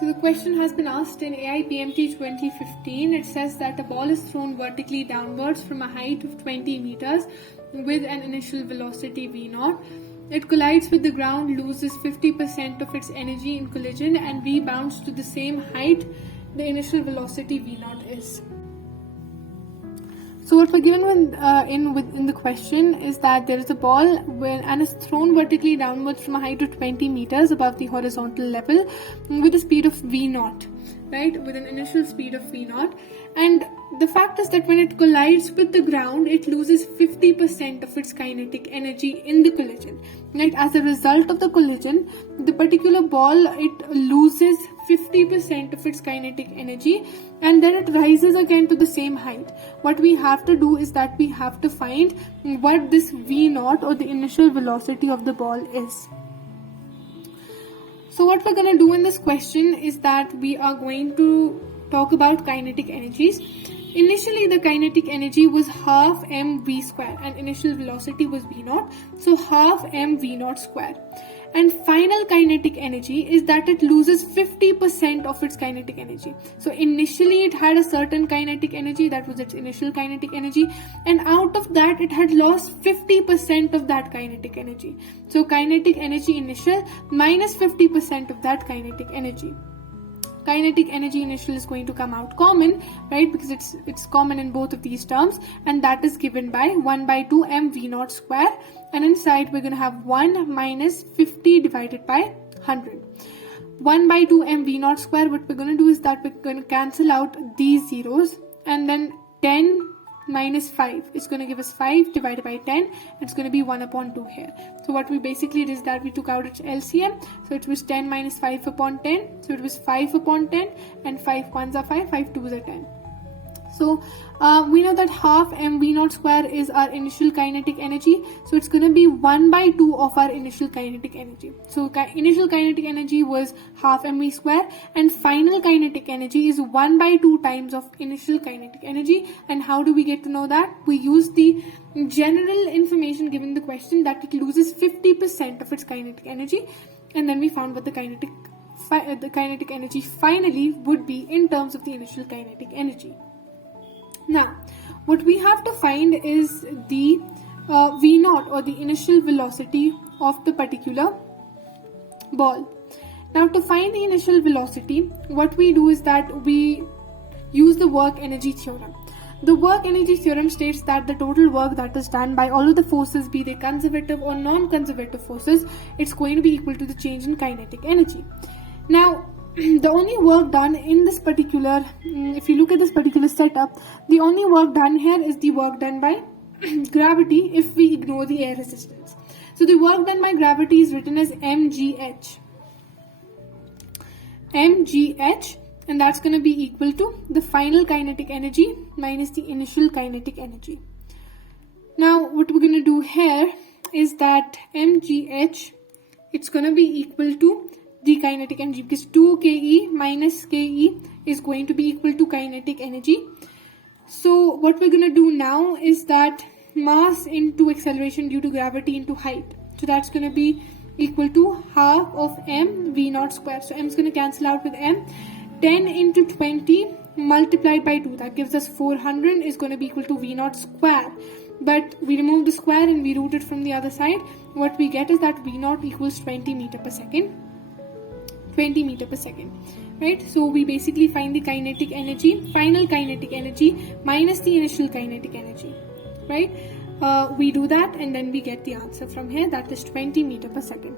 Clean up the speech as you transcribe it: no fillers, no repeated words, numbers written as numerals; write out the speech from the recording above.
So the question has been asked in AIPMT 2015. It says that a ball is thrown vertically downwards from a height of 20 meters with an initial velocity v0. It collides with the ground, loses 50% of its energy in collision, and rebounds to the same height the initial velocity v0 is. So what we're given in the question is that there is a ball and is thrown vertically downwards from a height of 20 meters above the horizontal level with a speed of v0, right? With an initial speed of v0. And the fact is that when it collides with the ground, it loses 50% of its kinetic energy in the collision. Right? As a result of the collision, the particular ball, it loses 50% of its kinetic energy, and then it rises again to the same height. What we have to do is that we have to find what this v0 or the initial velocity of the ball is. So what we're going to do in this question is that we are going to talk about kinetic energies. Initially, the kinetic energy was half mv square and initial velocity was v0, so half mv0 square. And final kinetic energy is that it loses 50% of its kinetic energy. So initially it had a certain kinetic energy, that was its initial kinetic energy, and out of that it had lost 50% of that kinetic energy. So kinetic energy initial minus 50% of that kinetic energy. Kinetic energy initial is going to come out common, right, because it's common in both of these terms, and that is given by 1 by 2 mv0 square, and inside we're going to have 1 minus 50 divided by 100. 1 by 2 mv0 square, what we're going to do is that we're going to cancel out these zeros, and then 10 minus 5 is going to give us 5 divided by 10, and it's going to be 1 upon 2 here. So what we basically did is that we took out its LCM, so it was 10 minus 5 upon 10, so it was 5 upon 10, and 5 ones are 5, 5 twos are 10. So we know that half mv0 square is our initial kinetic energy, so it's going to be 1 by 2 of our initial kinetic energy. So initial kinetic energy was half mv square, and final kinetic energy is 1 by 2 times of initial kinetic energy. And how do we get to know that? We use the general information given the question, that it loses 50% of its kinetic energy, and then we found what the kinetic energy finally would be in terms of the initial kinetic energy. Now, what we have to find is the v0 or the initial velocity of the particular ball. Now, to find the initial velocity, what we do is that we use the work energy theorem. The work energy theorem states that the total work that is done by all of the forces, be they conservative or non-conservative forces, it's going to be equal to the change in kinetic energy. Now, the only work done in this particular, if you look at this particular setup, the only work done here is the work done by gravity if we ignore the air resistance. So the work done by gravity is written as mgh. mgh, and that's going to be equal to the final kinetic energy minus the initial kinetic energy. Now what we're going to do here is that mgh, it's going to be equal to the kinetic energy, because 2ke minus ke is going to be equal to kinetic energy. So what we're going to do now is that mass into acceleration due to gravity into height. So that's going to be equal to half of m v0 square. So m is going to cancel out with m. 10 into 20 multiplied by 2, that gives us 400, is going to be equal to v0 square. But we remove the square and we root it from the other side. What we get is that v0 equals 20 meter per second. 20 meter per second, right? So we basically find the kinetic energy, final kinetic energy minus the initial kinetic energy, right? We do that and then we get the answer from here, that is 20 meter per second.